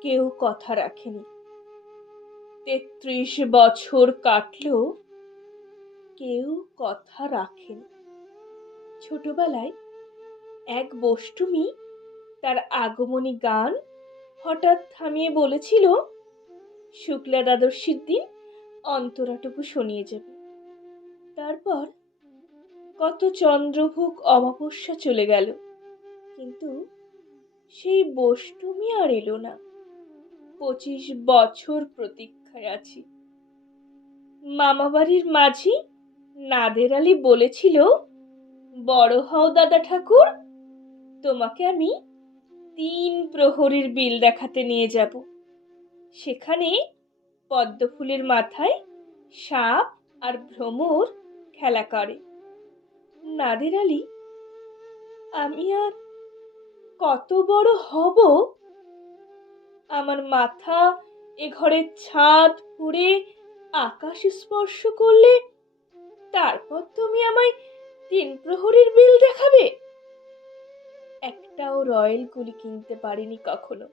কেউ কথা রাখেনি। ৩৩ বছর কাটলো, কেউ কথা রাখেনি। ছোটবেলায় এক বষ্টমী তার আগমনী গান হঠাৎ থামিয়ে বলেছিল, শুক্লা দ্বাদশীর দিন অন্তরাটুকু শুনিয়ে যাবে। তারপর কত চন্দ্রভোগ অমাবস্যা চলে গেল, কিন্তু সেই বষ্টমী আর এলো না। ২৫ বছর প্রতীক্ষায় আছি। মামাবাড়ির মাঝি নাদের আলী বলেছিল, বড় হও দাদা ঠাকুর, তোমাকে আমি ৩ প্রহরীর বিল দেখাতে নিয়ে যাব। সেখানে পদ্মফুলের মাথায় সাপ আর ভ্রমর খেলা করে। নাদের আলী, আমি আর কত বড় হব? আমার মাথা এ ঘরের ছাদ ফুঁড়ে আকাশ স্পর্শ করলে তারপর তুমি আমায় ৩ প্রহরীর বিল দেখাবে? একটাও রয়্যাল গুলি কিনতে পারিনি কখনো।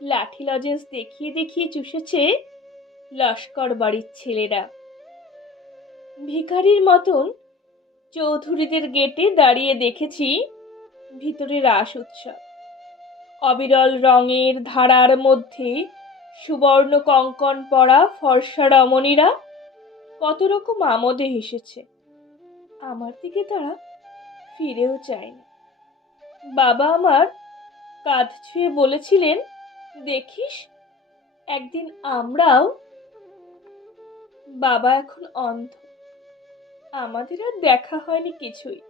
লাঠি লজেন্স দেখিয়ে দেখিয়ে চুষেছে লস্কর বাড়ির ছেলেরা। ভিখারির মতন চৌধুরীদের গেটে দাঁড়িয়ে দেখেছি ভিতরে রাস উৎসব। অবিরল রঙের ধারার মধ্যে সুবর্ণ কঙ্কণ পরা ফর্সা রমণীরা কত রকম আমোদে হেসেছে। আমার দিকে তারা ফিরেও চায়নি। বাবা আমার কাঁধ ছুঁয়ে বলেছিলেন, দেখিস একদিন আমরাও। বাবা এখন অন্ধ, আমাদের আর দেখা হয়নি কিছুই।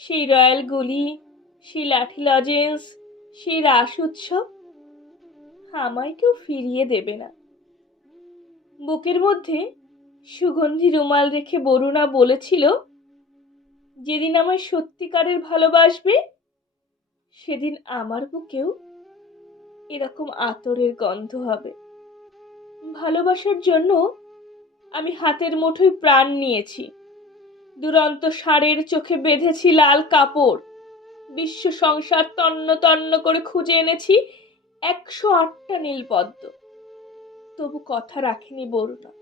সেই রয়্যাল গুলি, সেই লাঠি লজেন্স, সেই রাস উৎসব আমায় কেউ ফিরিয়ে দেবে না। বুকের মধ্যে সুগন্ধি রুমাল রেখে বরুণা বলেছিল, যেদিন আমায় সত্যিকারের ভালোবাসবে সেদিন আমার বুকেও এরকম আতরের গন্ধ হবে। ভালোবাসার জন্য আমি হাতের মুঠোয় প্রাণ নিয়েছি। দুরন্ত ষাঁড়ের চোখে বেঁধেছি লাল কাপড়। বিশ্ব সংসার তন্ন তন্ন করে খুঁজে এনেছি ১০৮টা নীলপদ্ম। তবু কথা রাখেনি বরুণা।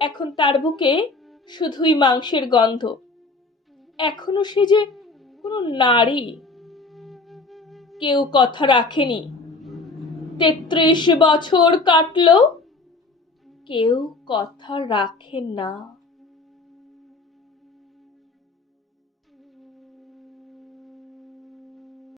এখন তার বুকে শুধুই মাংসের গন্ধ। এখনো সে যে কোনো নারী। কেউ কথা রাখেনি। ৩৩ বছর কাটলো, কেউ কথা রাখে না।